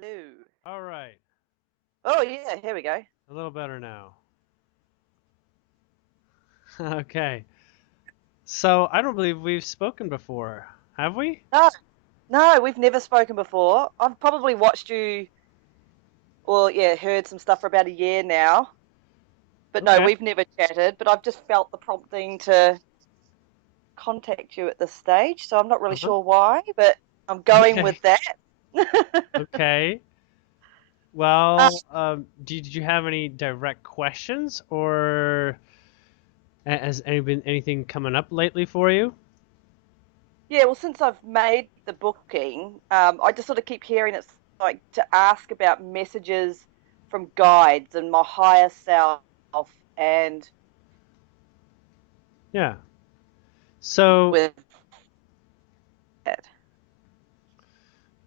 Hello. All right. Oh yeah, here we go. A little better now. Okay. So I don't believe we've spoken before, have we? No, no, we've never spoken before. I've probably watched you, or yeah, heard some stuff for about a year now. But no, Okay. we've never chatted. But I've just felt the prompting to contact you at this stage, so I'm not really Uh-huh. sure why, but I'm going Okay. with that. Okay. uh, Well, did you have any direct questions, or has anything coming up lately for you? yeah, well, since I've made the booking, I just sort of keep hearing it's like to ask about messages from guides and my higher self and Yeah. So with that.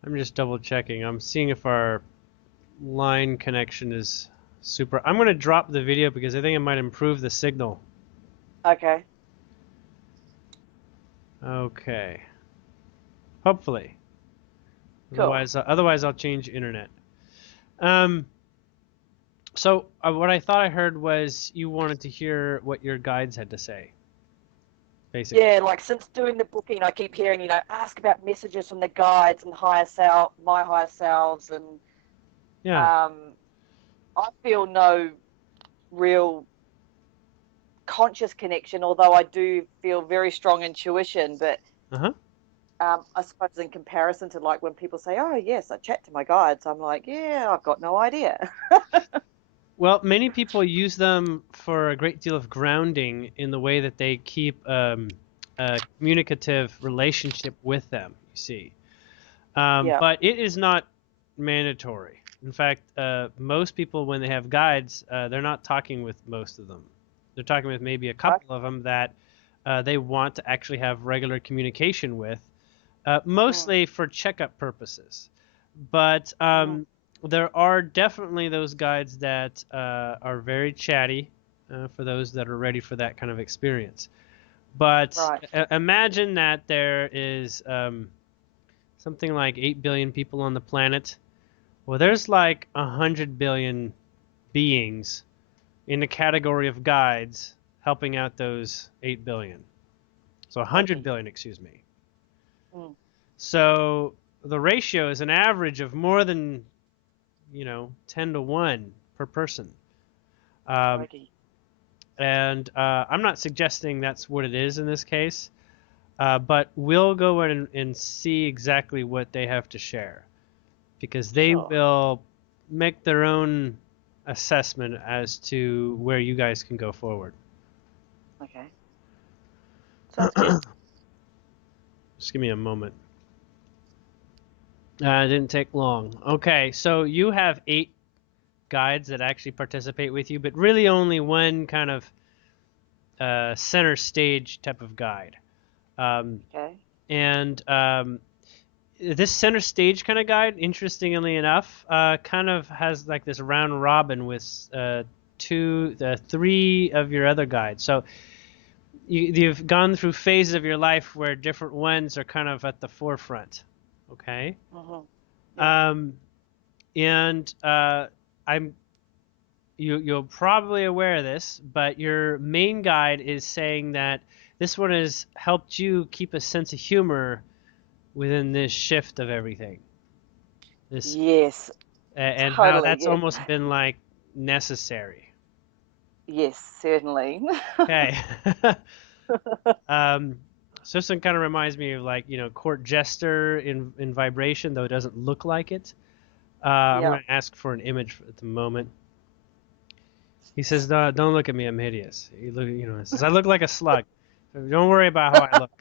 I'm just double checking. I'm seeing if our line connection is super. I'm going to drop the video because I think it might improve the signal. Okay, Okay. Hopefully. cool. Otherwise I'll change internet. Um, so what I thought I heard was you wanted to hear what your guides had to say, basically. Yeah, like since doing the booking, I keep hearing, ask about messages from the guides and higher self, my higher selves, and Yeah. um, I feel no real conscious connection, although I do feel very strong intuition. But Uh-huh. I suppose in comparison to like when people say, "Oh yes, I chat to my guides," I'm like, "Yeah, I've got no idea." Well, many people use them for a great deal of grounding in the way that they keep a communicative relationship with them, you see. Yeah. But it is not mandatory. In fact, most people, when they have guides, they're not talking with most of them. They're talking with maybe a Okay. couple of them that they want to actually have regular communication with, Mm, mostly for checkup purposes. But mm, there are definitely those guides that are very chatty for those that are ready for that kind of experience. But right. imagine that there is something like 8 billion people on the planet. Well, there's like 100 billion beings in the category of guides helping out those 8 billion. So 100 Okay. billion, excuse me. Mm, So the ratio is an average of more than, 10 to 1 per person. Um, righty. and I'm not suggesting that's what it is in this case, but we'll go in and see exactly what they have to share because they Sure. will make their own assessment as to where you guys can go forward. Okay. Sounds good. Just give me a moment. It didn't take long. Okay, so you have 8 guides that actually participate with you, but really only one kind of center stage type of guide. Um, Okay. and this center stage kind of guide, interestingly enough, kind of has like this round robin with three of your other guides. So you've gone through phases of your life where different ones are kind of at the forefront. Okay. Mm-hmm. Yeah. Um, and I'm you're probably aware of this, but your main guide is saying that this one has helped you keep a sense of humor within this shift of everything. This Yes. and how Totally. that's Yeah. almost been like necessary. Yes. Certainly. Okay. um, so this one kind of reminds me of like court jester in vibration, though it doesn't look like it. I'm Yeah. going to ask for an image at the moment. He says, no, "Don't look at me. I'm hideous." He look, he says, "I look like a slug. Don't worry about how I look."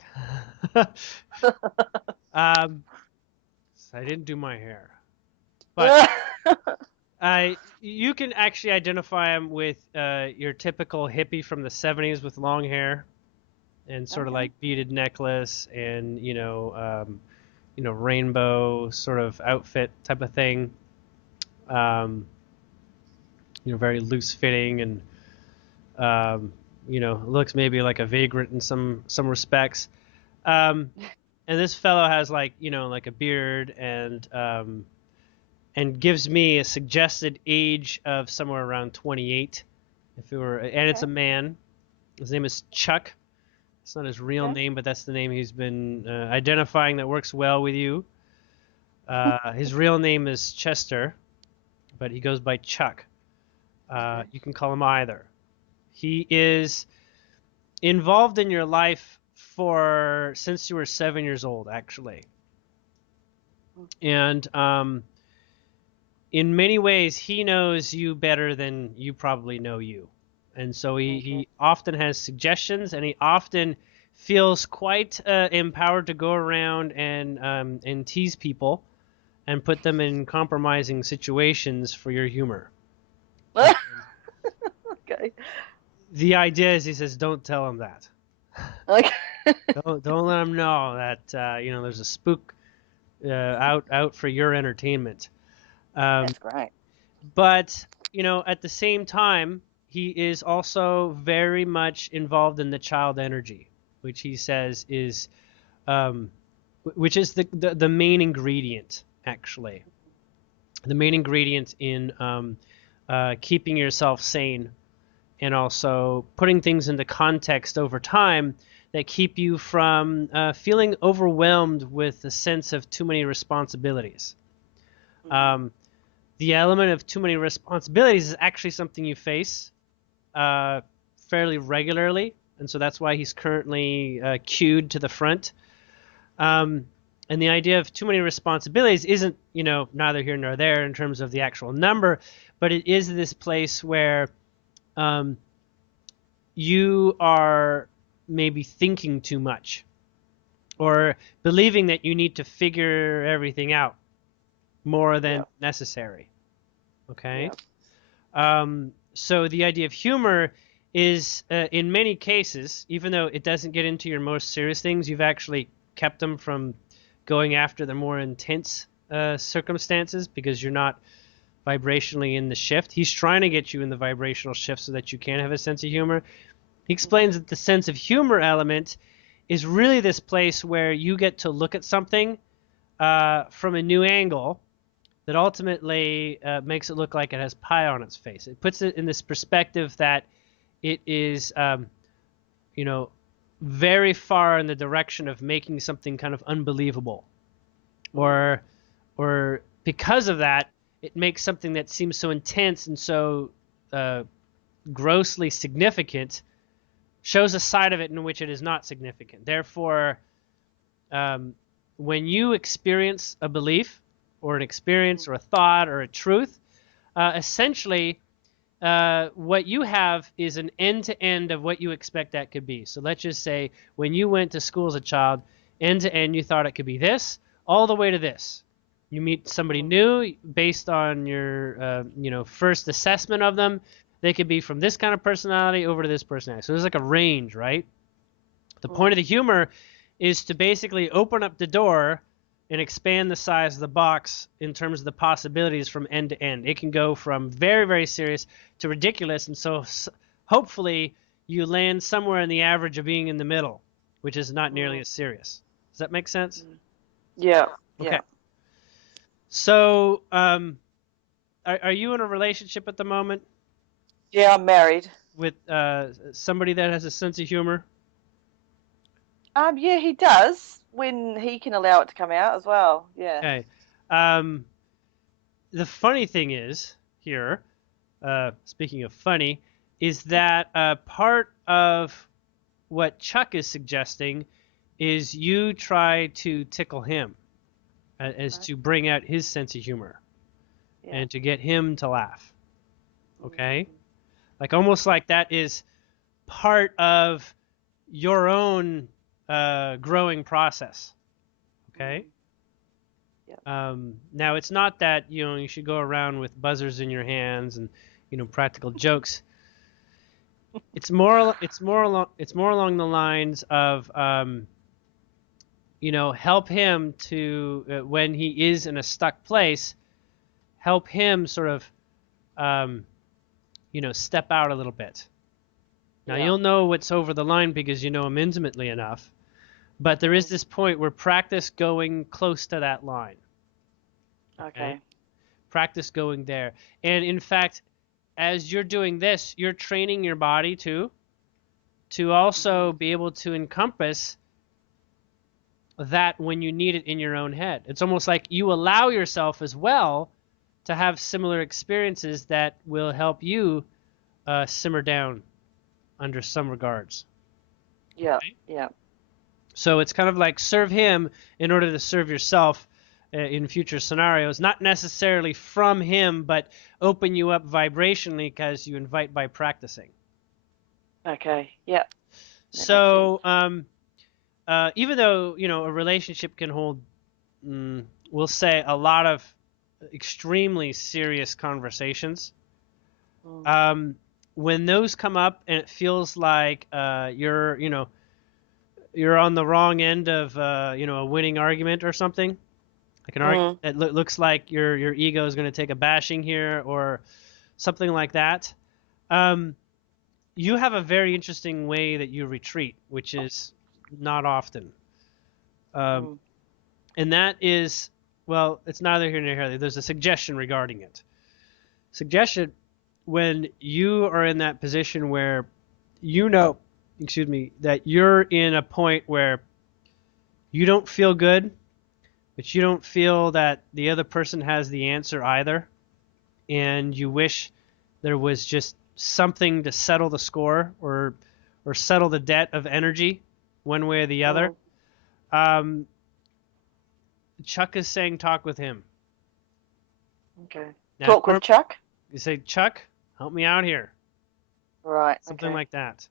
um, I didn't do my hair, but you can actually identify him with your typical hippie from the '70s with long hair and sort of Okay. like beaded necklace and rainbow sort of outfit type of thing. Um, very loose fitting and um, looks maybe like a vagrant in some respects. Um, and this fellow has like like a beard and and gives me a suggested age of somewhere around 28. If it were, and it's a Okay. man. His name is Chuck. It's not his real Okay. name, but that's the name he's been identifying that works well with you. His real name is Chester, but he goes by Chuck. Okay. You can call him either. He is involved in your life for since you were 7 years old, actually, and in many ways, he knows you better than you probably know you. And so Okay. he often has suggestions, and he often feels quite empowered to go around and tease people and put them in compromising situations for your humor. Okay. The idea is, he says, don't tell him that. Okay. Don't let him know that there's a spook out for your entertainment. Um, That's great. But, at the same time, he is also very much involved in the child energy, which he says is, which is the main ingredient, actually. The main ingredient in keeping yourself sane and also putting things into context over time that keep you from feeling overwhelmed with a sense of too many responsibilities. Um, the element of too many responsibilities is actually something you face uh, fairly regularly, and so that's why he's currently queued to the front. And the idea of too many responsibilities isn't, neither here nor there in terms of the actual number, but it is this place where you are maybe thinking too much or believing that you need to figure everything out more than Yeah. necessary. Okay? Yeah. So the idea of humor is, in many cases, even though it doesn't get into your most serious things, you've actually kept them from going after the more intense circumstances because you're not vibrationally in the shift. He's trying to get you in the vibrational shift so that you can have a sense of humor. He explains that the sense of humor element is really this place where you get to look at something from a new angle that ultimately makes it look like it has pie on its face. It puts it in this perspective that it is, very far in the direction of making something kind of unbelievable, or because of that, it makes something that seems so intense and so grossly significant shows a side of it in which it is not significant. Therefore, when you experience a belief or an experience or a thought or a truth, essentially what you have is an end-to-end of what you expect that could be. So let's just say when you went to school as a child, end-to-end you thought it could be this, all the way to this. You meet somebody new based on your first assessment of them. They could be from this kind of personality over to this personality. So there's like a range, right? The point of the humor is to basically open up the door and expand the size of the box in terms of the possibilities from end to end. It can go from very, very serious to ridiculous, and so hopefully you land somewhere in the average of being in the middle, which is not nearly as serious. Does that make sense? Yeah. Okay. Yeah. So, are you in a relationship at the moment Yeah. I'm married. with somebody that has a sense of humor? Yeah, he does when he can allow it to come out as well. Yeah. Okay. Um, the funny thing is here, speaking of funny, is that part of what Chuck is suggesting is you try to tickle him as to bring out his sense of humor Yeah. and to get him to laugh. Okay? Like almost like that is part of your own growing process. Okay? Now it's not that you should go around with buzzers in your hands and practical jokes. It's more along the lines of help him to when he is in a stuck place, help him sort of step out a little bit. Now Yeah. you'll know what's over the line because you know him intimately enough, but there is this point where practice going close to that line. Okay? Okay. Practice going there. And in fact, as you're doing this, you're training your body to also be able to encompass that when you need it in your own head. It's almost like you allow yourself as well to have similar experiences that will help you simmer down under some regards. Yeah, Okay? yeah. So it's kind of like serve him in order to serve yourself in future scenarios, not necessarily from him, but open you up vibrationally because you invite by practicing. Okay, yeah. So even though, you know, a relationship can hold, we'll say, a lot of extremely serious conversations, when those come up and it feels like you're on the wrong end of a winning argument or something, like an argument that looks like your ego is going to take a bashing here or something like that, you have a very interesting way that you retreat, which is not often. And that is, well, it's neither here nor there. There's a suggestion regarding it. Suggestion, when you are in that position where that you're in a point where you don't feel good, but you don't feel that the other person has the answer either, and you wish there was just something to settle the score or settle the debt of energy one way or the other. Chuck is saying talk with him. Okay. Now, Talk with Chuck? You say, Chuck, help me out here. Right. Something like that.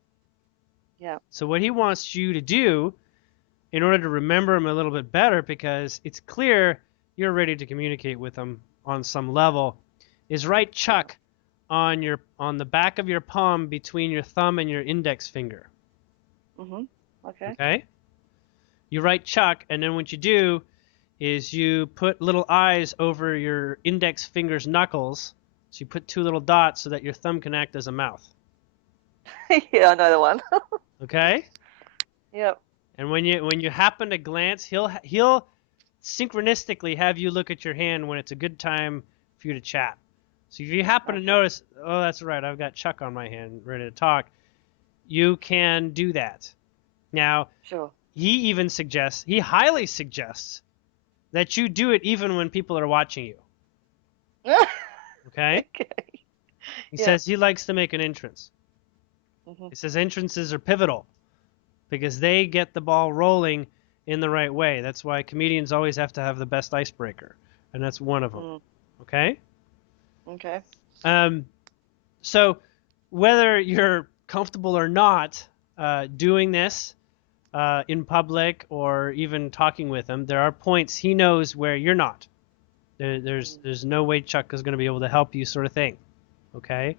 Yeah. So what he wants you to do in order to remember him a little bit better, because it's clear you're ready to communicate with him on some level, is write Chuck on the back of your palm between your thumb and your index finger. Okay. Okay? You write Chuck, and then what you do is you put little eyes over your index finger's knuckles. So you put two little dots so that your thumb can act as a mouth. Yeah, I know the one. Okay? Yep. And when you happen to glance, he'll synchronistically have you look at your hand when it's a good time for you to chat. So if you happen to notice, oh, that's right, I've got Chuck on my hand ready to talk, you can do that. Now, sure. He highly suggests that you do it even when people are watching you. Okay? He says he likes to make an entrance. He says entrances are pivotal because they get the ball rolling in the right way. That's why comedians always have to have the best icebreaker, and that's one of them. Okay? Okay. So whether you're comfortable or not doing this in public or even talking with him, there are points he knows where you're not. There's no way Chuck is going to be able to help you, sort of thing. Okay?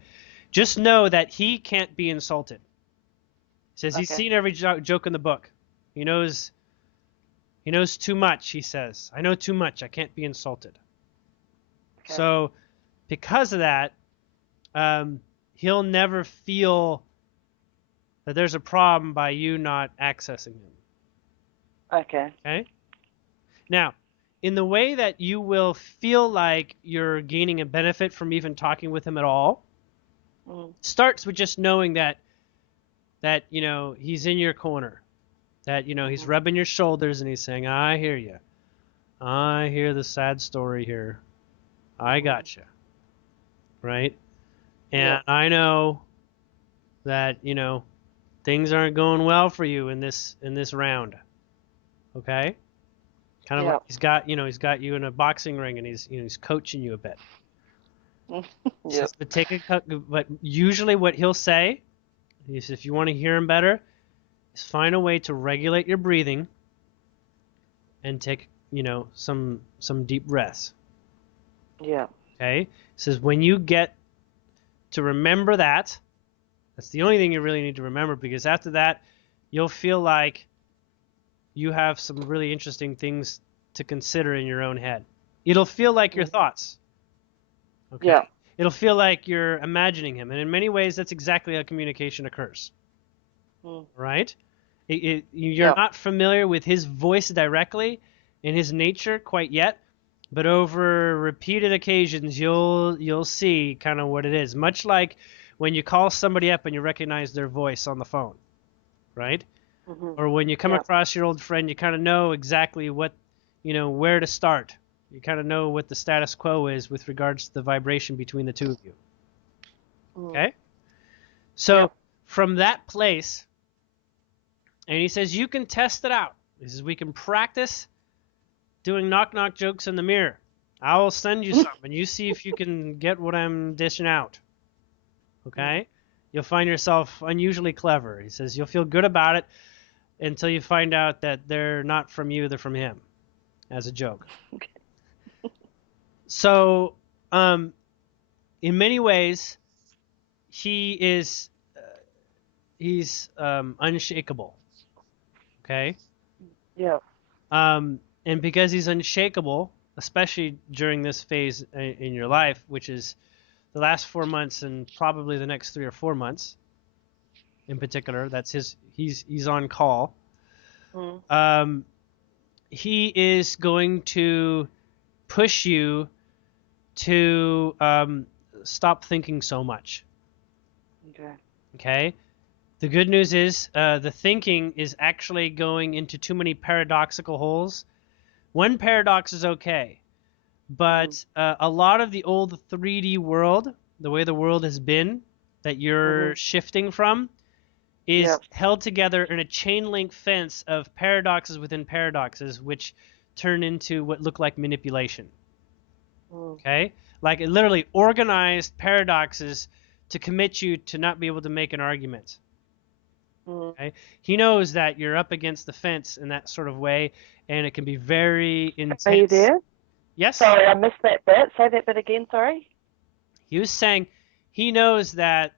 Just know that he can't be insulted. He says he's seen every joke in the book. He knows too much, he says. I know too much. I can't be insulted. Okay. So because of that, he'll never feel that there's a problem by you not accessing him. Okay. Okay? Now, in the way that you will feel like you're gaining a benefit from even talking with him at all, starts with just knowing that he's in your corner, that he's rubbing your shoulders and he's saying, I hear you. I hear the sad story here. I got you. Right? And I know that, things aren't going well for you in this round. Okay? Kind of like he's got you in a boxing ring and he's coaching you a bit. But usually what he'll say is, if you want to hear him better, is find a way to regulate your breathing and take, some deep breaths. Yeah. Okay? He says when you get to remember that, that's the only thing you really need to remember, because after that, you'll feel like you have some really interesting things to consider in your own head. It'll feel like your thoughts. Okay? Yeah. It'll feel like you're imagining him. And in many ways, that's exactly how communication occurs. Right? You're not familiar with his voice directly and his nature quite yet, but over repeated occasions, you'll see kind of what it is. Much like when you call somebody up and you recognize their voice on the phone, right? Mm-hmm. Or when you come Yeah. across your old friend, you kind of know exactly what, where to start. You kind of know what the status quo is with regards to the vibration between the two of you. Mm. Okay? So Yep. from that place, and he says, you can test it out. He says, we can practice doing knock-knock jokes in the mirror. I will send you some, and you see if you can get what I'm dishing out. Okay? You'll find yourself unusually clever. He says, you'll feel good about it until you find out that they're not from you, they're from him, as a joke. Okay. So, in many ways, he is he's unshakable. Okay, Yeah. and because he's unshakable, especially during this phase in your life, which is the last 4 months and probably the next 3 or 4 months, in particular, that's his. He's on call. Mm. Um, he is going to push you to stop thinking so much. Okay. Okay. The good news is the thinking is actually going into too many paradoxical holes. One paradox is okay, but a lot of the old 3D world, the way the world has been, that you're shifting from, is Yep. held together in a chain link fence of paradoxes within paradoxes, which turn into what look like manipulation. Mm. Okay? Like literally organized paradoxes to commit you to not be able to make an argument. Mm. Okay? He knows that you're up against the fence in that sort of way, and it can be very Are you intense. there? Yes? Sorry, I missed that bit. Say that bit again. Sorry. He was saying he knows that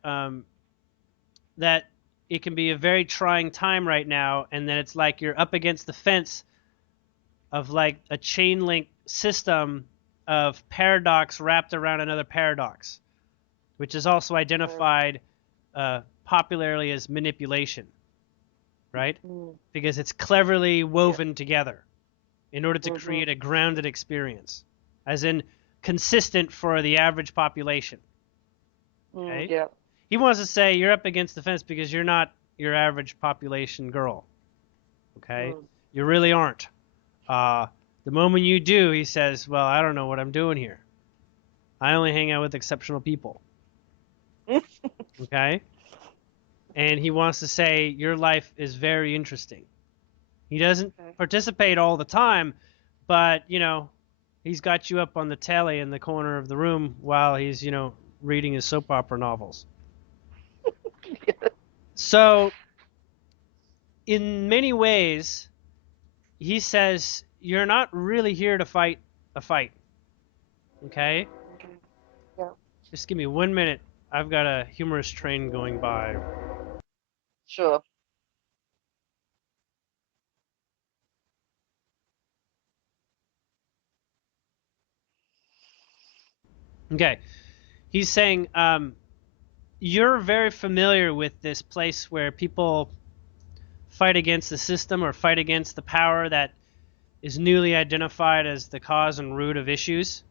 that it can be a very trying time right now, and that it's like you're up against the fence of like a chain link system of paradox wrapped around another paradox, which is also identified popularly as manipulation, right? Mm. Because it's cleverly Yep. woven together in order to Mm-hmm. create a grounded experience, as in consistent for the average population. Mm. Okay? Yep. He wants to say you're up against the fence because you're not your average population girl. Okay? Mm. You really aren't. Uh, the moment you do, he says, well, I don't know what I'm doing here. I only hang out with exceptional people. Okay? And he wants to say your life is very interesting. He doesn't Okay. participate all the time, but, he's got you up on the telly in the corner of the room while he's, reading his soap opera novels. So, in many ways, he says, you're not really here to fight a fight. Okay? Okay. Yep. Just give me 1 minute. I've got a humorous train going by. Sure. Okay. He's saying, you're very familiar with this place where people fight against the system or fight against the power that is newly identified as the cause and root of issues.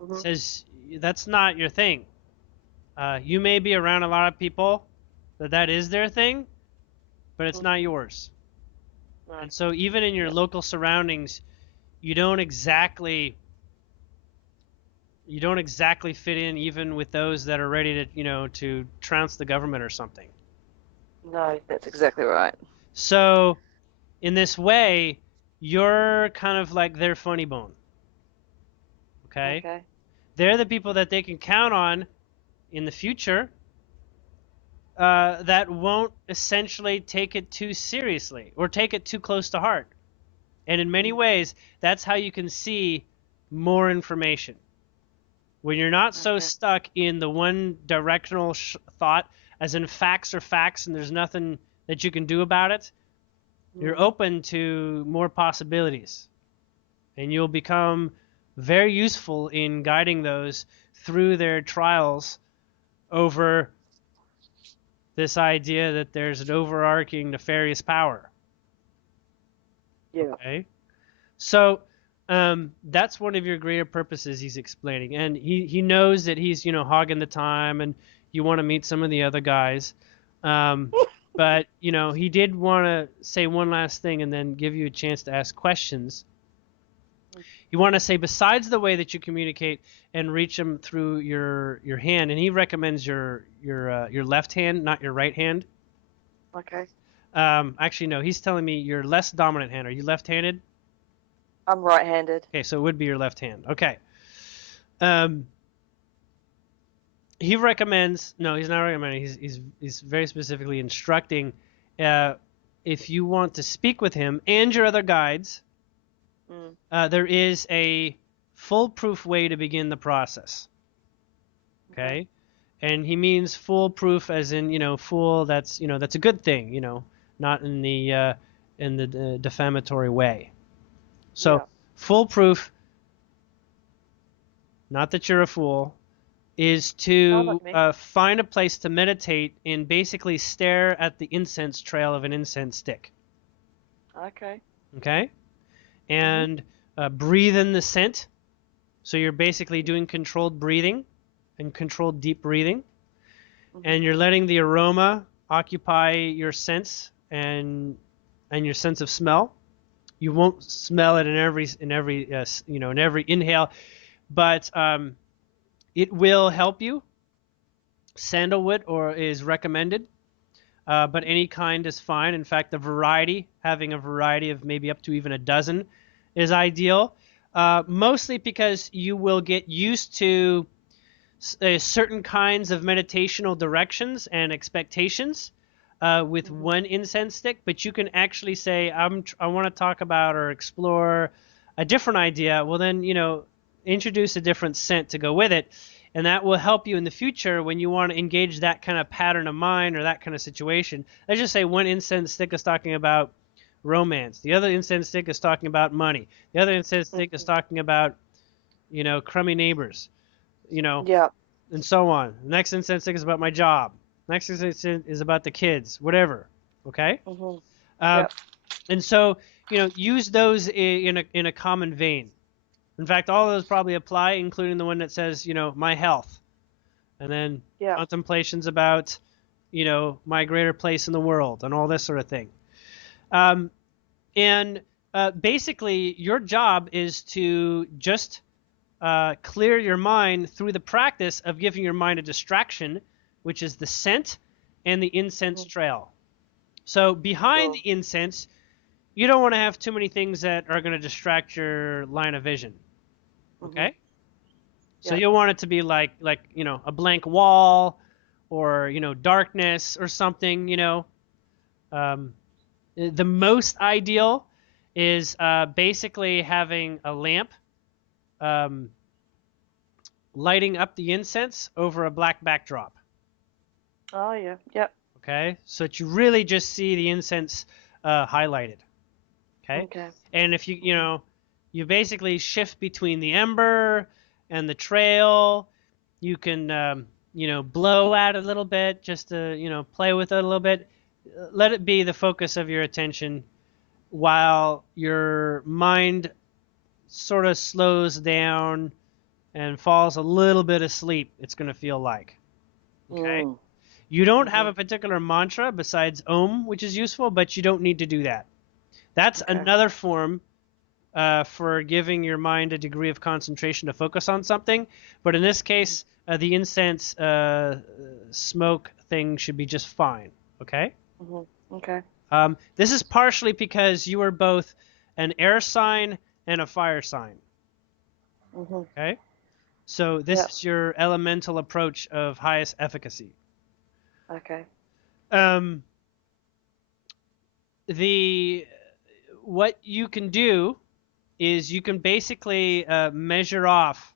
Mm-hmm. Says that's not your thing. You may be around a lot of people that is their thing, but it's Mm-hmm. not yours. Right. And so even in your Yep. local surroundings, you don't exactly fit in even with those that are ready to to trounce the government or something. No, that's exactly right. So in this way, you're kind of like their funny bone. Okay? Okay. They're the people that they can count on in the future that won't essentially take it too seriously or take it too close to heart. And in many ways, that's how you can see more information. When you're not so Okay. stuck in the one directional thought, as in facts are facts and there's nothing that you can do about it, you're Mm. open to more possibilities. And you'll become very useful in guiding those through their trials over this idea that there's an overarching nefarious power. Yeah. Okay? So That's one of your greater purposes he's explaining. And he knows that he's, hogging the time and you want to meet some of the other guys. But, he did want to say one last thing and then give you a chance to ask questions. You want to say, besides the way that you communicate and reach them through your hand, and he recommends your left hand, not your right hand. Okay. Actually, no, he's telling me your less dominant hand. Are you left-handed? I'm right-handed. Okay, so it would be your left hand. Okay. He recommends. No, he's not recommending. He's very specifically instructing. If you want to speak with him and your other guides, there is a foolproof way to begin the process. Okay. And he means foolproof as in, fool. That's a good thing. Not in the defamatory way. So foolproof, not that you're a fool, is to find a place to meditate and basically stare at the incense trail of an incense stick. Okay. Okay? And breathe in the scent. So you're basically doing controlled breathing and controlled deep breathing. And you're letting the aroma occupy your sense and your sense of smell. You won't smell it in every inhale, but it will help you. Sandalwood is recommended, but any kind is fine. In fact, having a variety of maybe up to even a dozen is ideal, mostly because you will get used to certain kinds of meditational directions and expectations with one incense stick, but you can actually say, I want to talk about or explore a different idea. Well, then, introduce a different scent to go with it. And that will help you in the future when you want to engage that kind of pattern of mind or that kind of situation. Let's just say one incense stick is talking about romance. The other incense stick is talking about money. The other incense stick is talking about, crummy neighbors, and so on. The next incense stick is about my job. Next incense is about the kids, whatever. Okay? And so, use those in a common vein. In fact, all of those probably apply, including the one that says, my health. And then contemplations about, my greater place in the world and all this sort of thing. And basically, your job is to just clear your mind through the practice of giving your mind a distraction, which is the scent and the incense trail. So behind the incense, you don't want to have too many things that are going to distract your line of vision. Okay? So you'll want it to be like a blank wall or, darkness or something, The most ideal is basically having a lamp lighting up the incense over a black backdrop. Oh, yeah. Yep. Okay? So that you really just see the incense highlighted. Okay? And if you basically shift between the ember and the trail. You can, blow out a little bit just to, play with it a little bit. Let it be the focus of your attention while your mind sort of slows down and falls a little bit asleep, it's going to feel like. Okay? You don't have a particular mantra besides Om, which is useful, but you don't need to do that. That's another form for giving your mind a degree of concentration to focus on something. But in this case, the incense smoke thing should be just fine. Okay? Okay. This is partially because you are both an air sign and a fire sign. Okay? So this is your elemental approach of highest efficacy. Okay. What you can do is you can basically measure off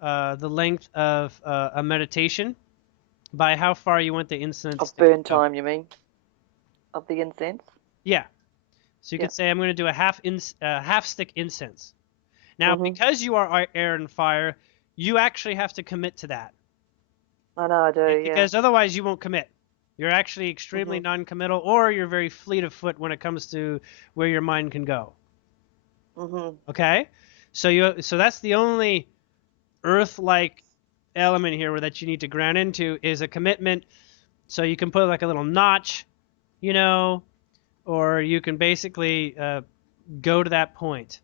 the length of a meditation by how far you want the incense. Of burn time, you mean? Of the incense? Yeah. So you could say, I'm going to do a half stick incense. Now, because you are air and fire, you actually have to commit to that. I know, I do, Because otherwise you won't commit. You're actually extremely non-committal, or you're very fleet of foot when it comes to where your mind can go. Okay? So that's the only earth-like element here that you need to ground into is a commitment. So you can put like a little notch, you know, or you can basically go to that point.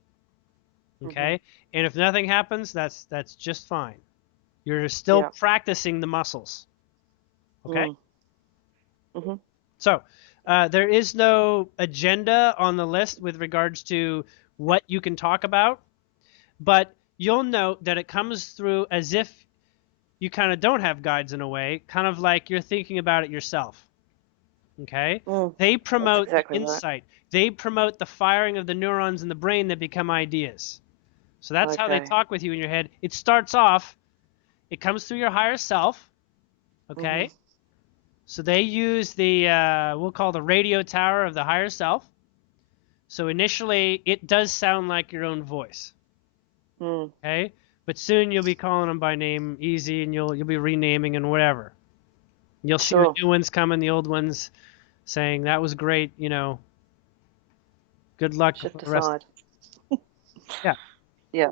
Okay, and if nothing happens, that's just fine. You're still Yeah. practicing the muscles. Okay. Mm-hmm. So there is no agenda on the list with regards to what you can talk about, but you'll note that it comes through as if you kind of don't have guides in a way, kind of like you're thinking about it yourself. Okay? They That's promote the exactly right. insight. They promote the firing of the neurons in the brain that become ideas. So that's how they Okay. talk with you in your head. It starts off, it comes through your higher self. Okay? So they use the, we'll call the radio tower of the higher self. So initially, it does sound like your own voice. Okay? But soon you'll be calling them by name easy, and you'll be renaming and whatever. You'll see the new ones coming, the old ones saying, that was great, you know, good luck for Shift the rest. aside. Yeah. Yeah.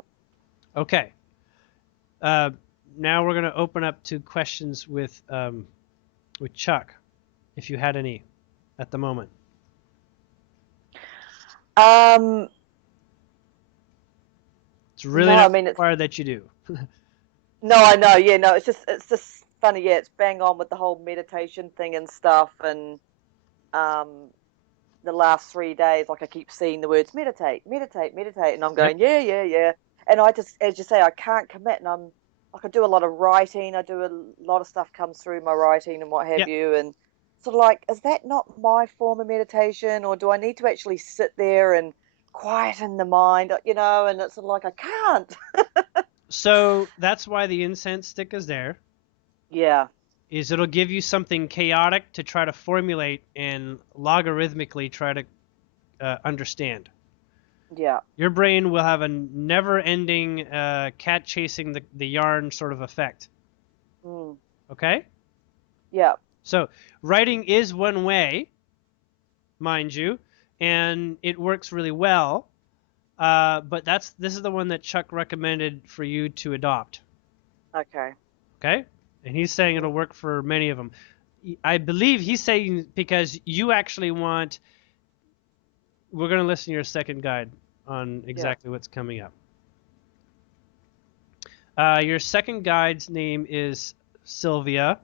Okay. Now we're going to open up to questions with Chuck, if you had any at the moment. It's really No, not I mean it's required that you do. no, I know. Yeah, no, it's just funny. Yeah, it's bang on with the whole meditation thing and stuff, and um, the last 3 days, like I keep seeing the words meditate, meditate, meditate, and I'm Yep. going, yeah, yeah, yeah. And I just, as you say, I can't commit, and I'm like, I do a lot of writing, I do a lot of stuff comes through my writing and what have Yep. you, and sort of like, is that not my form of meditation, or do I need to actually sit there and quieten the mind, you know? And it's sort of like I can't. So that's why the incense stick is there. Yeah. Is it'll give you something chaotic to try to formulate and logarithmically try to understand. Yeah. Your brain will have a never-ending cat chasing the yarn sort of effect. Okay? Yeah. So writing is one way, mind you, and it works really well. But this is the one that Chuck recommended for you to adopt. Okay. Okay? And he's saying it'll work for many of them. I believe he's saying because you actually want. We're going to listen to your second guide on exactly what's coming up. Your second guide's name is Sylvia.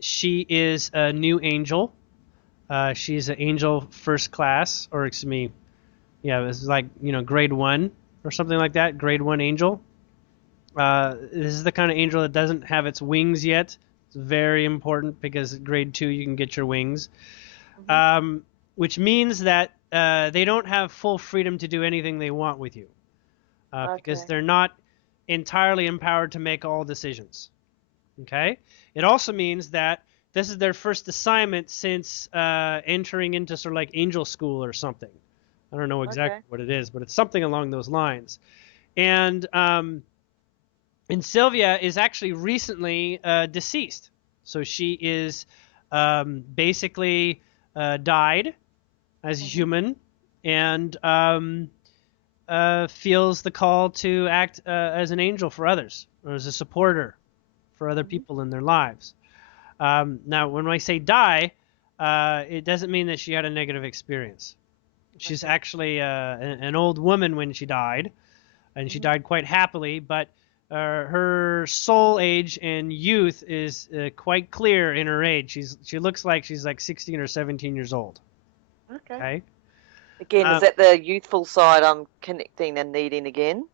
She is a new angel. She's an angel first class, or excuse me, yeah, it's like, you know, grade 1 or something like that, grade 1 angel. This is the kind of angel that doesn't have its wings yet. It's very important because grade 2 you can get your wings, which means that they don't have full freedom to do anything they want with you, because they're not entirely empowered to make all decisions. Okay? It also means that this is their first assignment since entering into sort of like angel school or something. I don't know exactly what it is, but it's something along those lines. And Sylvia is actually recently deceased. So she is basically died as a human and feels the call to act as an angel for others, or as a supporter for other people in their lives. Now, when I say die, it doesn't mean that she had a negative experience. She's actually an old woman when she died, and she died quite happily, but her soul age and youth is quite clear in her age. She looks like she's like 16 or 17 years old. Okay. Again, is that the youthful side I'm connecting and needing again?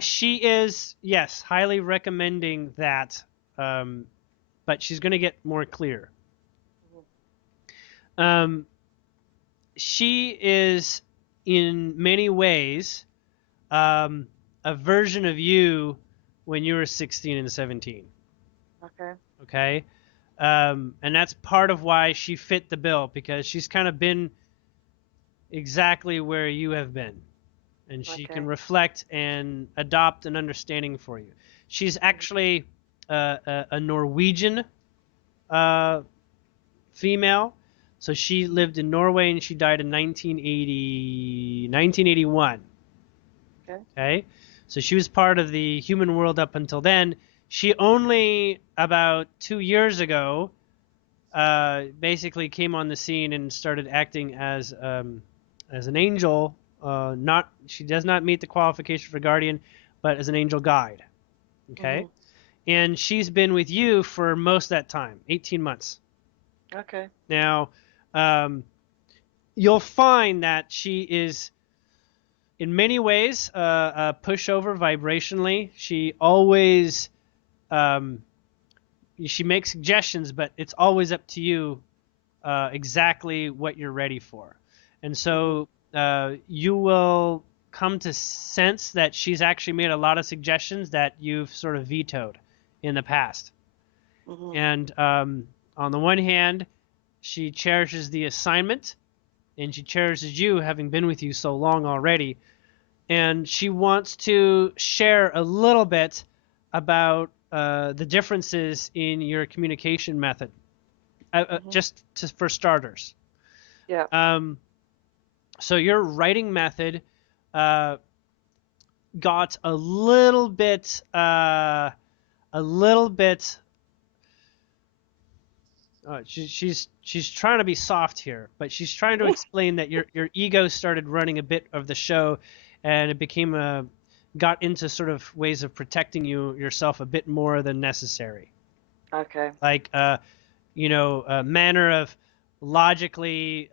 She is, yes, highly recommending that, but she's going to get more clear. She is, in many ways, a version of you when you were 16 and 17. Okay? And that's part of why she fit the bill, because she's kind of been exactly where you have been. And she can reflect and adopt an understanding for you. She's actually a Norwegian female. So she lived in Norway and she died in 1981. Okay. Okay, so she was part of the human world up until then. She only about 2 years ago basically came on the scene and started acting as an angel. Not she does not meet the qualification for guardian, but as an angel guide. Okay, Mhm. and she's been with you for most of that time, 18 months. Okay. Now, you'll find that she is in many ways a pushover vibrationally. She always um, she makes suggestions, but it's always up to you exactly what you're ready for. And Mhm. so you will come to sense that she's actually made a lot of suggestions that you've sort of vetoed in the past. Mhm. And on the one hand, she cherishes the assignment and she cherishes you having been with you so long already. And she wants to share a little bit about the differences in your communication method, Mhm. just for starters. Yeah. Um, so your writing method uh, got a little bit. She's trying to be soft here, but she's trying to explain that your ego started running a bit of the show, and it became got into sort of ways of protecting yourself a bit more than necessary. Okay. Like a manner of logically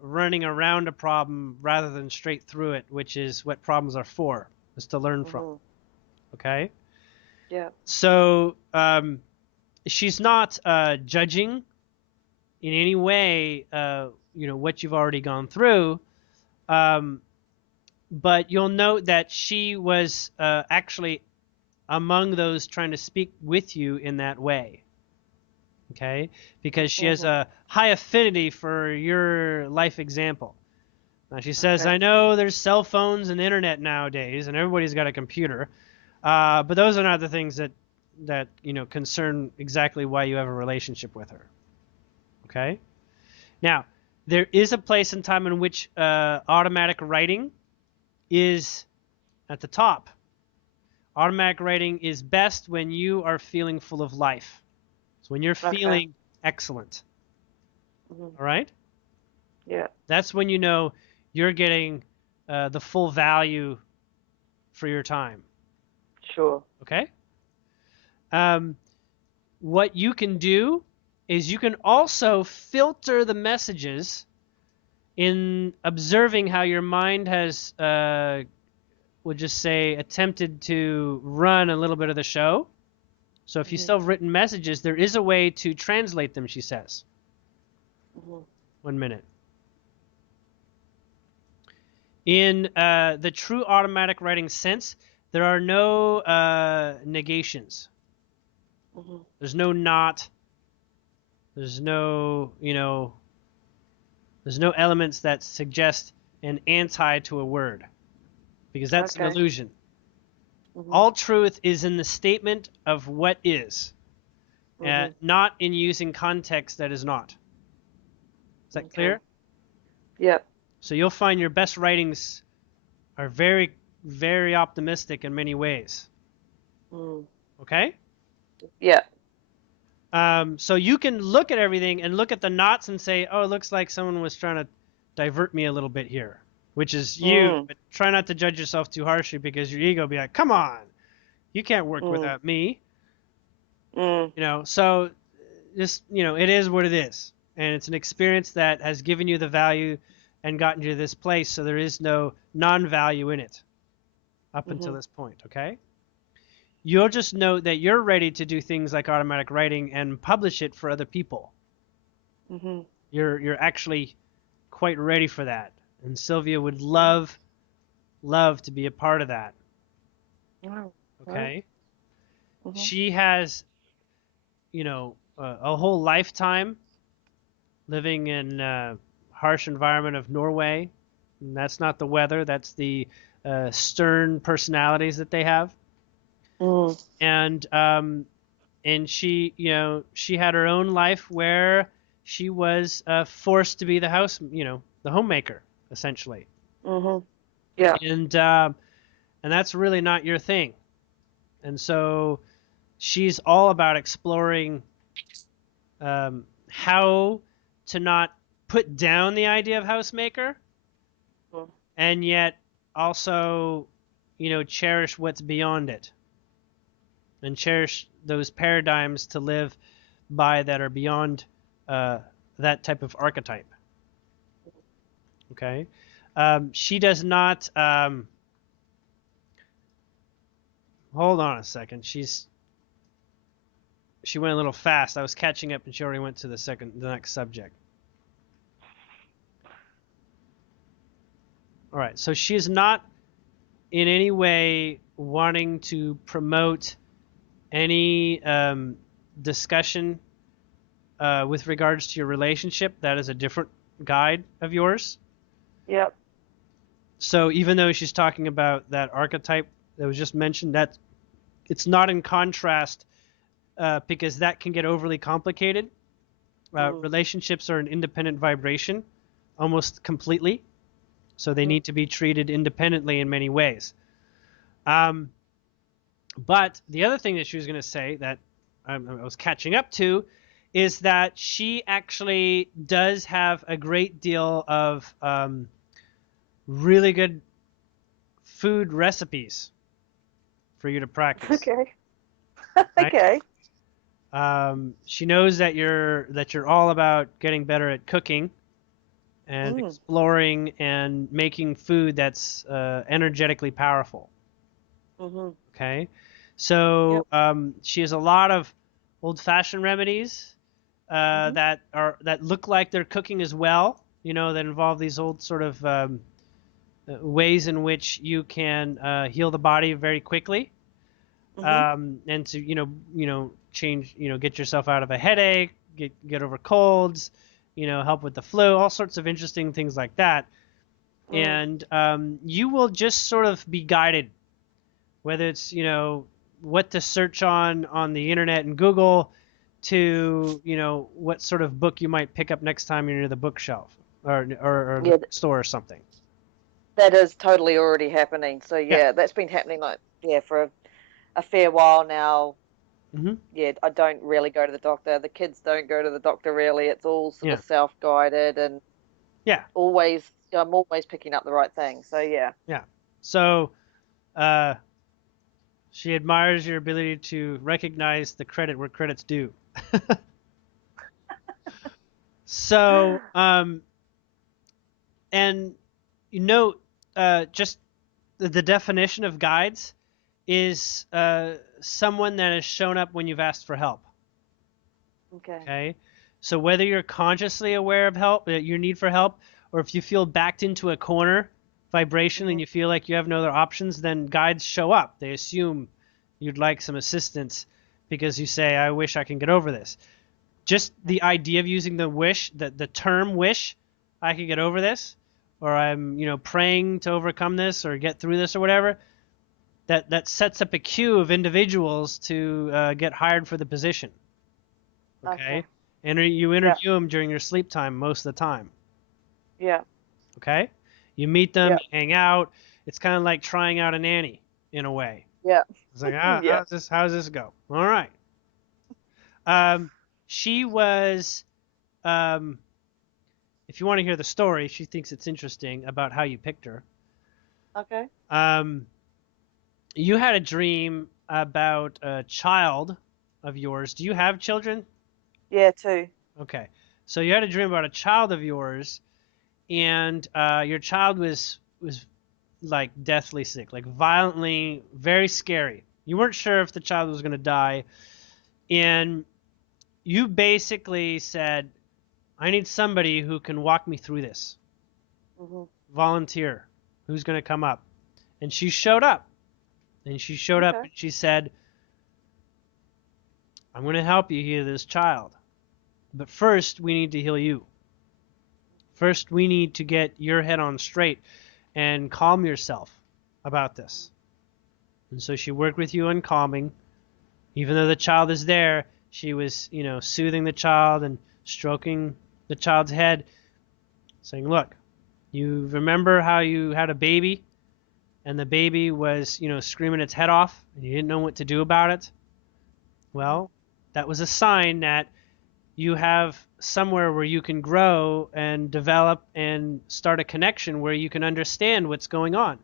running around a problem rather than straight through it, which is what problems are for, is to learn from. Mhm. Okay, Yeah. so she's not judging in any way, what you've already gone through. Um, but you'll note that she was actually among those trying to speak with you in that way. Okay, because she has Mhm. a high affinity for your life example. Now she says, Okay. "I know there's cell phones and internet nowadays, and everybody's got a computer, but those are not the things that concern exactly why you have a relationship with her." Okay. Now, there is a place and time in which automatic writing is at the top. Automatic writing is best when you are feeling full of life. So when you're Okay. feeling excellent, Mhm. all right? Yeah. That's when you know you're getting the full value for your time, Sure. okay? Um, what you can do is you can also filter the messages in observing how your mind has we'll just say attempted to run a little bit of the show. So if you Mhm. still have written messages, there is a way to translate them, she says. Mhm. 1 minute. In the true automatic writing sense, there are no negations. Mhm. There's no not. There's no, there's no elements that suggest an anti to a word, because that's an Okay. illusion. Mhm. All truth is in the statement of what is, Mhm. not in using context that is not. Is that Okay. clear? Yeah. So you'll find your best writings are very, very optimistic in many ways. Mm. Okay? Yeah. So you can look at everything and look at the knots and say, oh, it looks like someone was trying to divert me a little bit here, which is you. Mm. But try not to judge yourself too harshly, because your ego will be like, come on, you can't work Mm. without me. Mm. So just, it is what it is. And it's an experience that has given you the value and gotten you to this place. So there is no non-value in it up until Mhm. this point. Okay. You'll just note that you're ready to do things like automatic writing and publish it for other people. Mhm. You're actually quite ready for that. And Sylvia would Mm. love to be a part of that. Oh. Right. Okay. Mhm. She has, a whole lifetime living in a harsh environment of Norway. And that's not the weather. That's the stern personalities that they have. Mm. And she, she had her own life where she was forced to be the house, the homemaker, essentially. Mhm. Yeah. And and that's really not your thing. And so she's all about exploring how to not put down the idea of housemaker, Mm. and yet also, cherish what's beyond it, and cherish those paradigms to live by that are beyond that type of archetype. Okay, she does not. Hold on a second. She went a little fast. I was catching up, and she already went to the next subject. All right, so she's not in any way wanting to promote any discussion with regards to your relationship. That is a different guide of yours. Yep. So even though she's talking about that archetype that was just mentioned, that it's not in contrast, because that can get overly complicated. Relationships are an independent vibration, almost completely. So they need to be treated independently in many ways. But the other thing that she was going to say that I was catching up to is that she actually does have a great deal of really good food recipes for you to practice. Okay. Right? Okay. She knows that you're all about getting better at cooking and exploring and making food that's energetically powerful. Mm-hmm. Okay, so Yep. she has a lot of old-fashioned remedies that look like they're cooking as well. That involve these old sort of ways in which you can heal the body very quickly, and to change, get yourself out of a headache, get over colds, help with the flu, all sorts of interesting things like that. And you will just sort of be guided, whether it's what to search on the internet and Google, to what sort of book you might pick up next time you're near the bookshelf or the Yeah, store or something. that is totally already happening. So Yeah. yeah, that's been happening for a fair while now. Mm-hmm. Yeah, I don't really go to the doctor. The kids don't go to the doctor really. It's all sort Yeah. of self-guided and Yeah. always I'm always picking up the right thing. So yeah. Yeah. So uh, she admires your ability to recognize the credit where credit's due. So, and just the definition of guides is someone that has shown up when you've asked for help. Okay. Okay, so whether you're consciously aware of help, your need for help, or if you feel backed into a corner vibration and you feel like you have no other options, then guides show up. They assume you'd like some assistance because you say, I wish I can get over this. Just the idea of using the term wish, I could get over this, or I'm praying to overcome this or get through this or whatever, that sets up a queue of individuals to get hired for the position. Okay, and you interview them during your sleep time most of the time. Yeah. Okay, you meet them, Yeah. you hang out. It's kind of like trying out a nanny in a way. Yeah. It's like, Yeah. how's this go? All right. She was, if you want to hear the story, she thinks it's interesting about how you picked her. Okay. You had a dream about a child of yours. Do you have children? Yeah, too. Okay. So you had a dream about a child of yours, and your child was like deathly sick, like violently, very scary. You weren't sure if the child was going to die, and you basically said, I need somebody who can walk me through this. Volunteer. Who's going to come up? And she showed up. And she showed up and she said, I'm going to help you heal this child. But first, we need to heal you. First, we need to get your head on straight and calm yourself about this. And so she worked with you on calming. Even though the child is there, she was, soothing the child and stroking the child's head, saying, look, you remember how you had a baby and the baby was, screaming its head off, and you didn't know what to do about it, well, that was a sign that you have somewhere where you can grow and develop and start a connection where you can understand what's going on.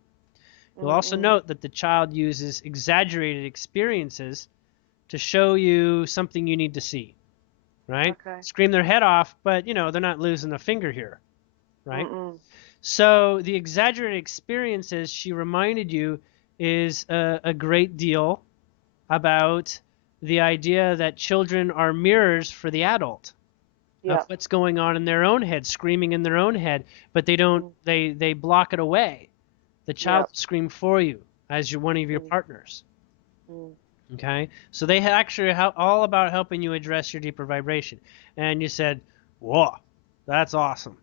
You'll also note that the child uses exaggerated experiences to show you something you need to see, right? Okay. Scream their head off, but, they're not losing a finger here, right? Mm-mm. So the exaggerated experiences she reminded you is a great deal about the idea that children are mirrors for the adult of Yeah. what's going on in their own head, screaming in their own head, but they block it away. The child Yeah. will scream for you as one of your Mm. partners. Mm. Okay, so they actually all about helping you address your deeper vibration. And you said, "Whoa, that's awesome."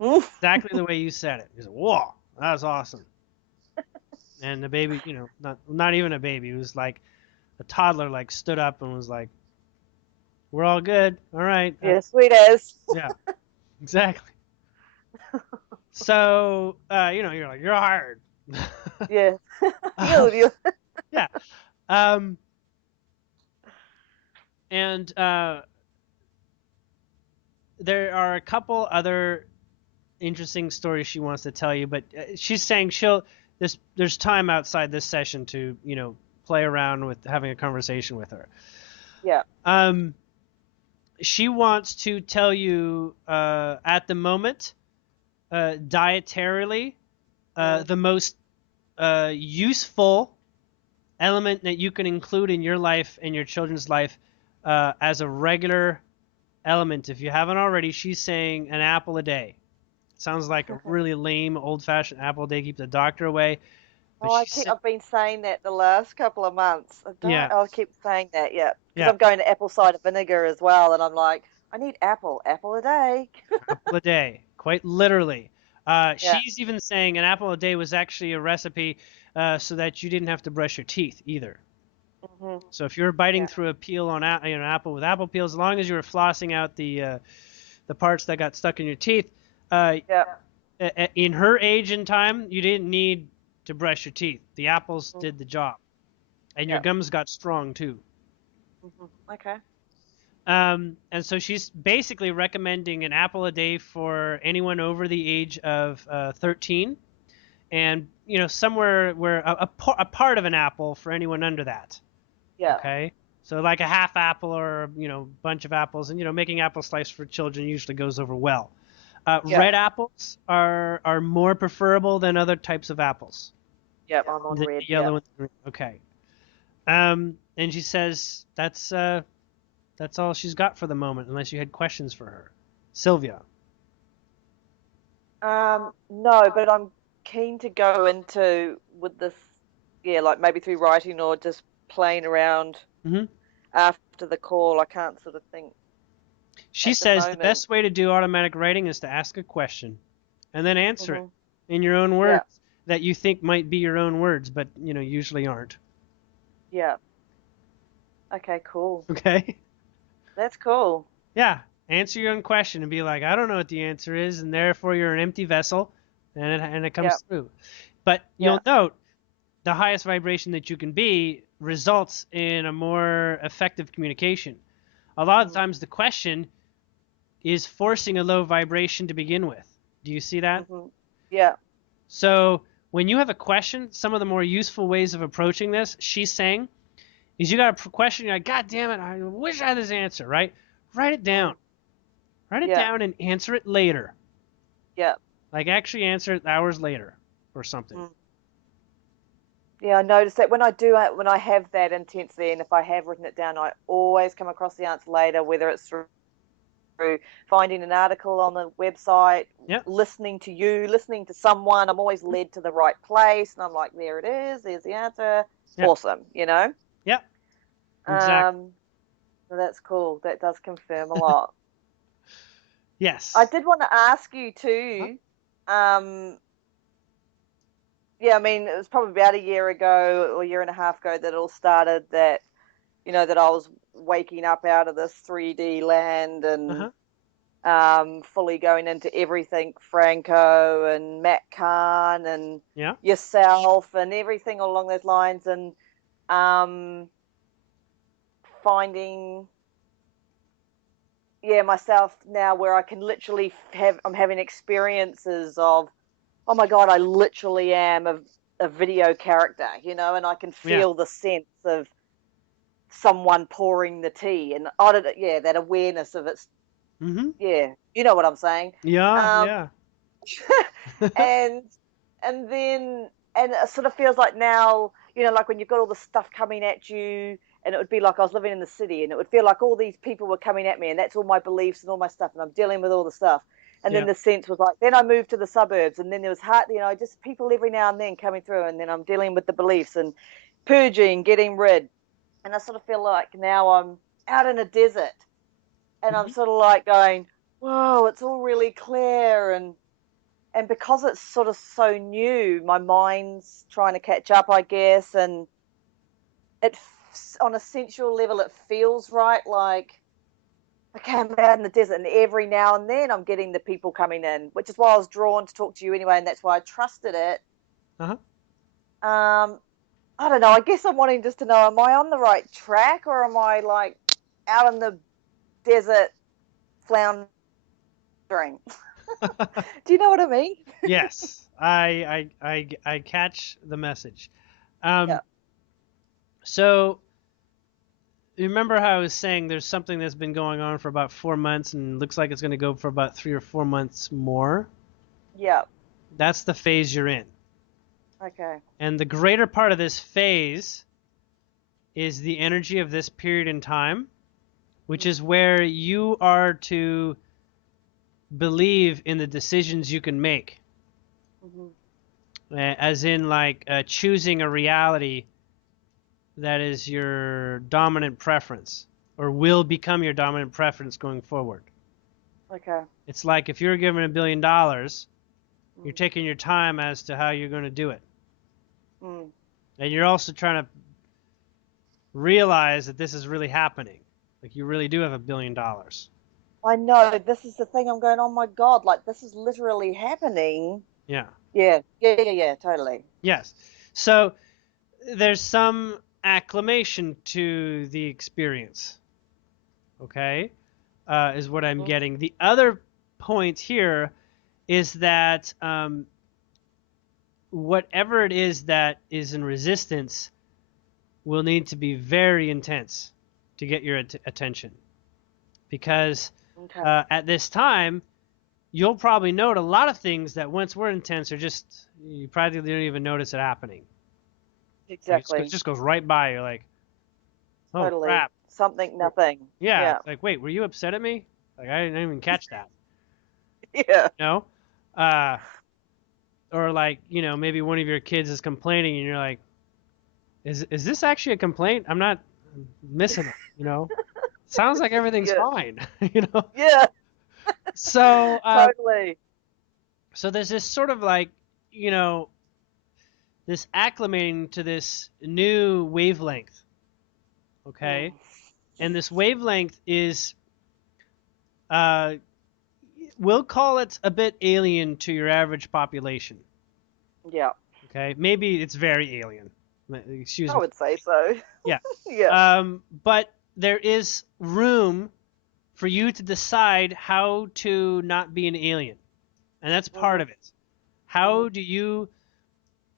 Exactly the way you said it. You said, "Whoa, that's awesome." And the baby, not even a baby, it was like a toddler, like stood up and was like, "We're all good. All right." Yeah, sweet as. Yeah, exactly. So, you're like, "You're hired." Yeah. Um, You. yeah. Um, and there are a couple other interesting stories she wants to tell you, but she's saying there's time outside this session to play around with having a conversation with her. Yeah. She wants to tell you at the moment, dietarily, the most useful element that you can include in your life and your children's life as a regular element. If you haven't already, she's saying an apple a day. Sounds like a really lame, old-fashioned apple a day, keep the doctor away. But Oh, I've been saying that the last couple of months. yeah, I'll keep saying that, yeah, because yeah, I'm going to apple cider vinegar as well, and I'm like, I need apple a day. apple a day, quite literally. Yeah. She's even saying an apple a day was actually a recipe so that you didn't have to brush your teeth either. Hmm. So if you're biting Yeah. through a peel on apple with apple peels, as long as you were flossing out the parts that got stuck in your teeth, uh, Yeah. in her age and time, you didn't need to brush your teeth. The apples Mm. did the job, and your Yeah. gums got strong too. Hmm. Okay. And so she's basically recommending an apple a day for anyone over the age of 13, and somewhere where a part of an apple for anyone under that. Yeah. Okay, so like a half apple or bunch of apples, and making apple slice for children usually goes over well. Yeah. Red apples are more preferable than other types of apples. Yeah. I'm on The red. Yeah. yellow and the green. Okay. And she says that's all she's got for the moment, unless you had questions for her. Sylvia. No, but I'm keen to go into with this, yeah, like maybe through writing or just playing around Hmm. after the call. I can't sort of think She at the says the moment. best way to do automatic writing is to ask a question and then answer it Hmm. in your own Yeah. words that you think might be your own words, but usually aren't. Yeah. Okay, cool. Okay? That's cool. Yeah. Answer your own question and be like, I don't know what the answer is, and therefore you're an empty vessel, and it Yeah. comes through. But Yeah. you'll note the highest vibration that you can be results in a more effective communication. A lot of Mm-hmm. times the question is forcing a low vibration to begin with. Do you see that? Mm-hmm. Yeah. So when you have a question, some of the more useful ways of approaching this, she's saying, is you got a question, you're like, God damn it, I wish I had this answer, right? Write it down. Mm. Write it Yeah. down and answer it later. Yeah. Like actually answer it hours later or something. Mm. Yeah, I noticed that when I do it, when I have that intensity, and if I have written it down, I always come across the answer later, whether it's through finding an article on the website, Yep. listening to you, listening to someone. I'm always led to the right place, and I'm like, there it is. There's the answer. Yep. Awesome. Yep. Exactly. So that's cool. That does confirm a lot. I Yes. did want to ask you Huh? too. Um, yeah, I mean, it was probably about a year ago or a year and a half ago that it all started that I was waking up out of this 3D land and Uh-huh. fully going into everything, Franco and Matt Kahn and Yeah. yourself and everything along those lines, and um, finding, yeah, myself now where I can literally I'm having experiences of, oh my God, I literally am a video character, and I can Yeah. feel the sense of someone pouring the tea, and I don't, yeah, that awareness of it's, Mm-hmm. yeah, you know what I'm saying. Yeah. Um, Yeah. and and then and it sort of feels like now, like when you've got all the stuff coming at you, and it would be like I was living in the city, and it would feel like all these people were coming at me, and that's all my beliefs and all my stuff, and I'm dealing with all the stuff. And then Yeah. the sense was like, then I moved to the suburbs, and then there was hardly, just people every now and then coming through, and then I'm dealing with the beliefs and purging, getting rid. And I sort of feel like now I'm out in a desert, and I'm Mm-hmm. sort of like going, whoa, it's all really clear. And because it's sort of so new, my mind's trying to catch up, I guess. And it, on a sensual level, it feels right. Like, okay, I'm out in the desert, and every now and then I'm getting the people coming in, which is why I was drawn to talk to you anyway, and that's why I trusted it. Uh-huh. Um, I don't know. I guess I'm wanting just to know, am I on the right track, or am I like out in the desert floundering? Do you know what I mean? Yes. I catch the message. Um, Yeah. so you remember how I was saying there's something that's been going on for about 4 months and looks like it's going to go for about 3 or 4 months more? Yeah. That's the phase you're in. Okay. And the greater part of this phase is the energy of this period in time, which is where you are to believe in the decisions you can make. Mm-hmm. As in, like, choosing a reality that is your dominant preference or will become your dominant preference going forward. Okay. It's like if you're given $1 billion, you're Mm. taking your time as to how you're going to do it. Mm. And you're also trying to realize that this is really happening. Like you really do have $1 billion. I know. This is the thing. I'm going, oh my God, like this is literally happening. Yeah. Yeah. Yeah. Yeah. Yeah. Totally. Yes. So there's some acclimation to the experience. Okay? Is what I'm Mm-hmm. getting. The other point here is that whatever it is that is in resistance will need to be very intense to get your attention. Because Okay. at this time, you'll probably note a lot of things that once were intense are just, you probably don't even notice it happening. Like it Exactly. just goes right by. You're like, oh Totally. crap. Something, nothing. Yeah, Yeah. it's like, wait, were you upset at me? Like I didn't even catch that. Yeah. You know? Uh, or like, maybe one of your kids is complaining and you're like, is this actually a complaint? I'm missing it, Sounds like everything's Yeah. fine, you know? Yeah. So, Totally. so there's this sort of like, you know, this acclimating to this new wavelength, okay? Mm. And this wavelength is, uh, we'll call it a bit alien to your average population, Yeah. okay? Maybe it's very alien. Excuse I me. would say so. Yeah. Yeah. But there is room for you to decide how to not be an alien. And that's part Mhm. of it. How Mhm. do you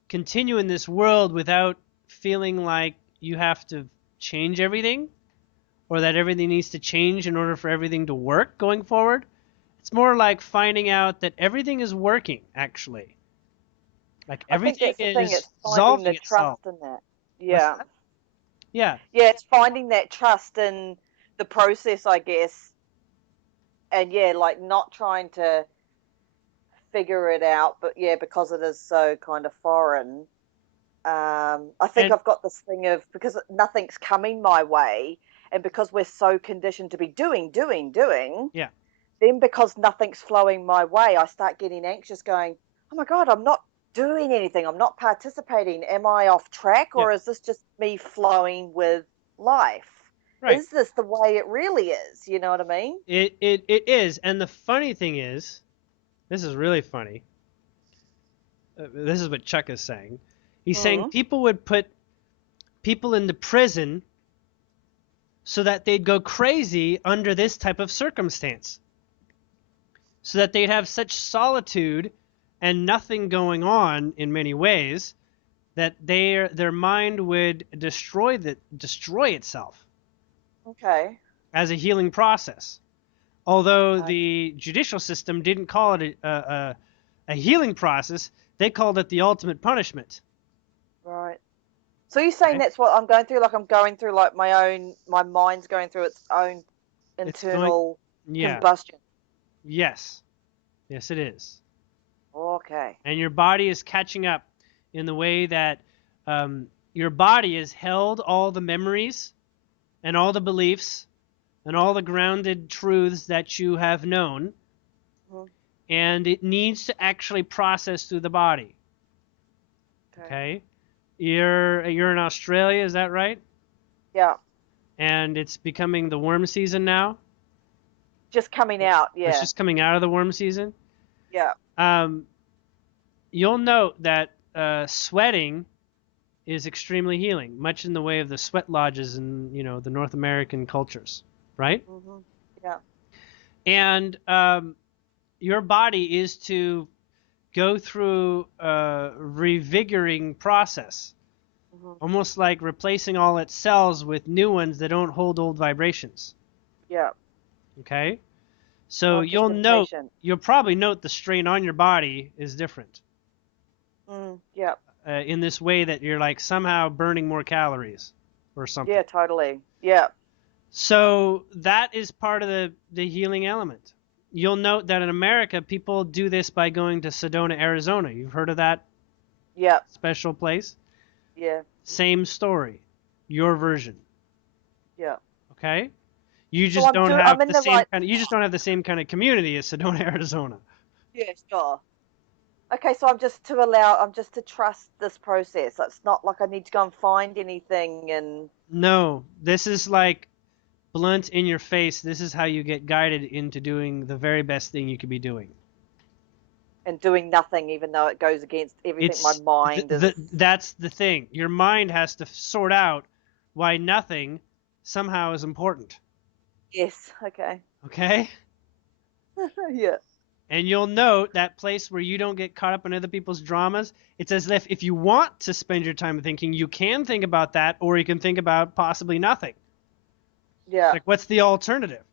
continue in this world without feeling like you have to change everything or that everything needs to change in order for everything to work going forward? It's more like finding out that everything is working, actually. Like I think everything that's the thing. is It's finding dissolving the trust itself. in that. What's Yeah. that? Yeah. Yeah. It's finding that trust in the process, I guess. And yeah, like not trying to figure it out, but yeah, because it is so kind of foreign. I think And I've got this thing of, because nothing's coming my way, and because we're so conditioned to be doing, doing, doing, yeah. then because nothing's flowing my way, I start getting anxious, going, oh my God, I'm not doing anything. I'm not participating. Am I off track, Yeah. or is this just me flowing with life? Right. is this the way it really is? You know what I mean? It is. And the funny thing is, this is really funny. This is what Chuck is saying. He's saying Mm. people would put people into prison so that they'd go crazy under this type of circumstance. So that they'd have such solitude and nothing going on in many ways that their mind would destroy itself Okay. as a healing process. Although Uh, the judicial system didn't call it a healing process, they called it the ultimate punishment. right. So you're saying Okay? that's what I'm going through? Like I'm going through like my mind's going through its own It's going, internal yeah, combustion. yes, yes, it is. Okay. And your body is catching up in the way that your body has held all the memories and all the beliefs and all the grounded truths that you have known, Mhm. and it needs to actually process through the body. Okay. Okay, you're in Australia, is that right? Yeah. And it's becoming the worm season now. Just coming out. It's Yeah. just coming out of the worm season. Yeah. Um, you'll note that sweating is extremely healing, much in the way of the sweat lodges in the North American cultures, right? Hmm. Yeah. And your body is to go through a revigorating process, Hmm. almost like replacing all its cells with new ones that don't hold old vibrations. Yeah. Okay? So So I'm just impatient. you'll probably note the strain on your body is different Yeah. in this way that you're like somehow burning more calories or something. Yeah. Totally. Yeah. So that is part of the healing element. You'll note that in America, people do this by going to Sedona, Arizona. You've heard of that Yeah. special place? Yeah. Same story, your version. Yeah. Okay? You So just don't have I'm in the the same right. kind of you just don't have the same kind of community as Sedona, Arizona. Yeah. Sure. Okay. So I'm just to trust this process. It's not like I need to go and find anything No, this is like blunt in your face. This is how you get guided into doing the very best thing you could be doing. and doing nothing, even though it goes against everything my It's mind is. that's the thing. Your mind has to sort out why nothing somehow is important. Yes. Okay. Okay? Yeah. And you'll note that place where you don't get caught up in other people's dramas. It's as if you want to spend your time thinking, you can think about that, or you can think about possibly nothing. Yeah. Like, what's the alternative?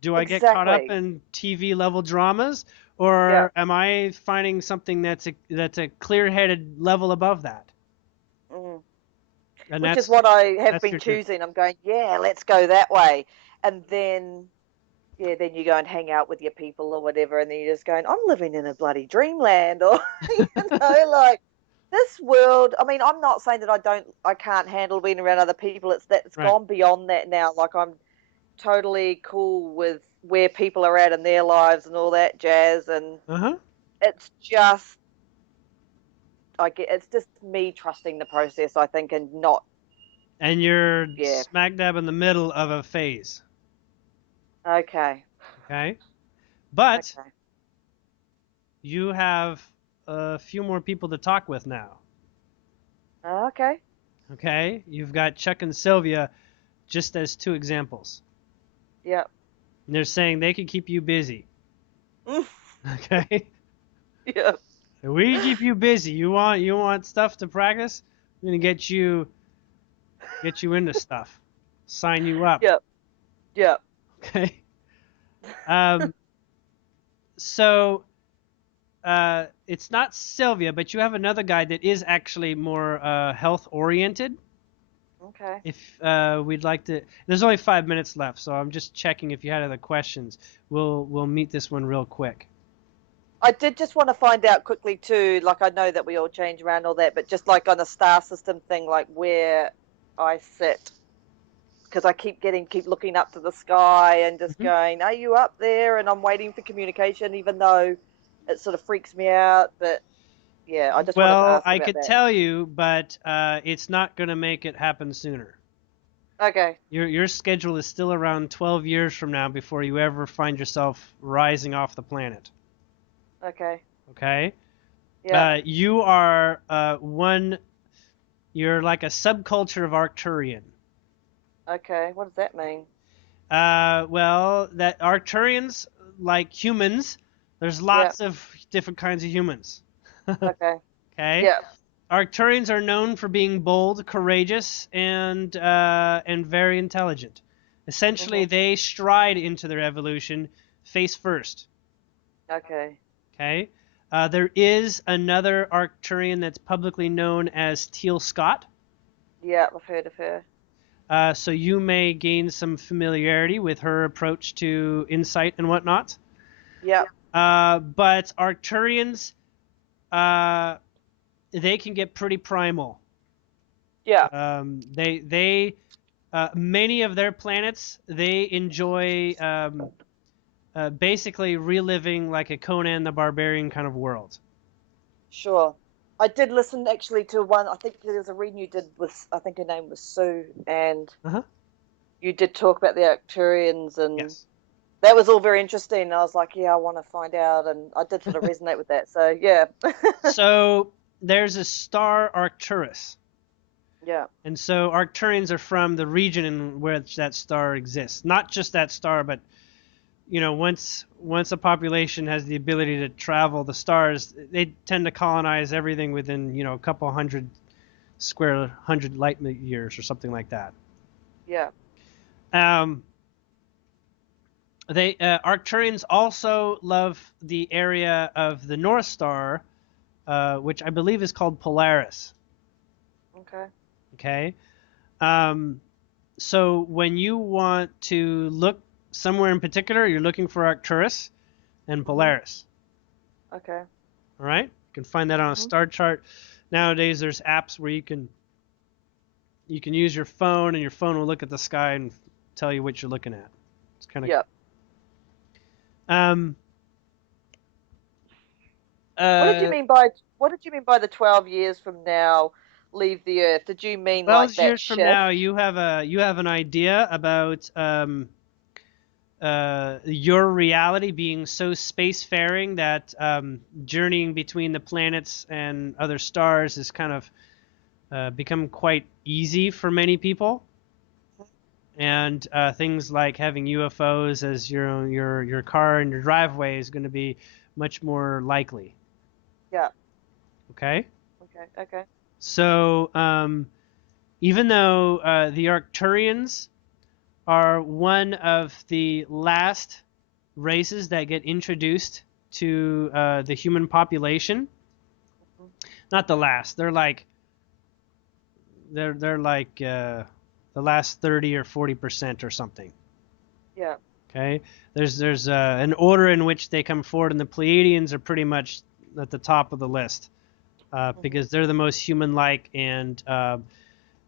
Do I get caught up Exactly. in TV level dramas, Yeah. or am I finding something that's a clear-headed level above that? Mm. And Which is that's what I have that's been your journey. choosing. I'm going, yeah, let's go that way. And then, yeah, then you go and hang out with your people or whatever. And then you're just going, I'm living in a bloody dreamland. Or, like this world. I mean, I'm not saying that I can't handle being around other people. It's Right. gone beyond that now. Like I'm totally cool with where people are at in their lives and all that jazz. And Uh-huh. it's just, it's just me trusting the process, I think, and not, And you're yeah. smack dab in the middle of a phase. Okay. Okay? But Okay. you have a few more people to talk with now. Okay. Okay? You've got Chuck and Sylvia just as two examples. Yep. And they're saying they can keep you busy. Okay? Yep. We keep you busy. You want stuff to practice? I'm gonna get you into stuff. Sign you up. Yep. Yep. Okay? Um so it's not Sylvia, but you have another guy that is actually more health oriented. Okay. If we'd like to, there's only 5 minutes left, so I'm just checking if you had other questions. We'll meet this one real quick. I did just want to find out quickly too, like I know that we all change around all that, but just like on a star system thing, like where I sit, because I keep looking up to the sky and just Mhm. going, "Are you up there?" And I'm waiting for communication, even though it sort of freaks me out. But yeah, I just wanted to Well, ask I about could that. tell you, but it's not going to make it happen sooner. Okay. Your schedule is still around 12 years from now before you ever find yourself rising off the planet. Okay. Okay? Yeah. You are you're like a subculture of Arcturian. Okay. What does that mean? Well, that Arcturians, like humans, there's Yeah. lots of different kinds of humans. Okay. Okay? Yeah. Arcturians are known for being bold, courageous, and very intelligent. Essentially, Mhm. they stride into their evolution face first. Okay. Okay, there is another Arcturian that's publicly known as Teal Scott. Yeah, I've heard of her. So you may gain some familiarity with her approach to insight and whatnot. Yeah. But Arcturians, uh, they can get pretty primal. Yeah. They many of their planets they enjoy basically reliving like a Conan the Barbarian kind of world. Sure. I did listen actually to one. I think there was a reading you did with. I think her name was Sue, and Uh-huh. you did talk about the Arcturians, and Yes. that was all very interesting. And I was like, yeah, I want to find out, and I did sort of resonate with that. So yeah. So there's a star Arcturus. Yeah. And so Arcturians are from the region in which that star exists. Not just that star, but once a population has the ability to travel the stars, they tend to colonize everything within a couple hundred light years or something like that. Yeah. Um, they Arcturians also love the area of the North Star, which I believe is called Polaris. Okay. Okay. Um, so when you want to look somewhere in particular, you're looking for Arcturus and Mhm. Polaris. Okay. All right, you can find that on a Mhm. star chart. Nowadays, there's apps where you can use your phone, and your phone will look at the sky and tell you what you're looking at. It's kind of Yeah. cool. What did you Uh, mean by What did you mean by the 12 years from now leave the Earth? Did you mean 12 like that years from now, shift? you have an idea about your reality being so spacefaring that journeying between the planets and other stars has kind of become quite easy for many people. And things like having UFOs as your car and your driveway is going to be much more likely. Yeah. Okay, Okay. Okay. so even though the Arcturians are one of the last races that get introduced to the human population. Mhm. Not the last. They're like the last 30 or 40% or something. Yeah. Okay. There's an order in which they come forward, and the Pleiadians are pretty much at the top of the list Mhm. because they're the most human-like, and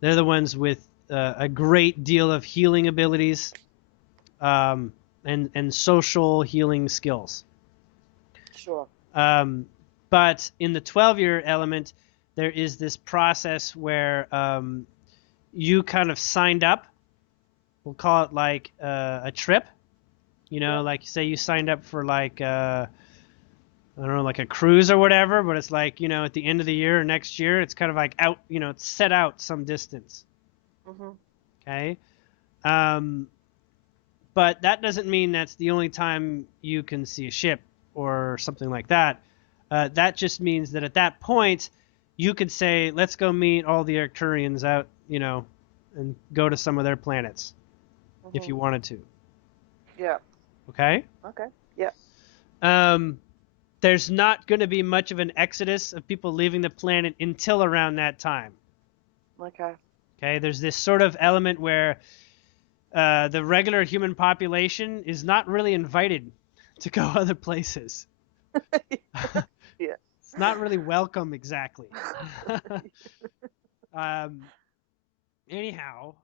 they're the ones with a great deal of healing abilities um, and social healing skills. Sure. Um, but in the 12-year element, there is this process where you kind of signed up. We'll call it like a trip. Yeah. Like say you signed up for like I don't know, like a cruise or whatever. But it's like at the end of the year or next year, it's kind of like out. It's set out some distance. Mhm. Okay. Um, but that doesn't mean that's the only time you can see a ship or something like that. That just means that at that point, you could say, let's go meet all the Arcturians out, and go to some of their planets if Mhm. you wanted to. Yeah. Okay? Okay. Yeah. Um, there's not going to be much of an exodus of people leaving the planet until around that time. Okay. Okay? There's this sort of element where the regular human population is not really invited to go other places. Yeah. It's not really welcome exactly. um, anyhow,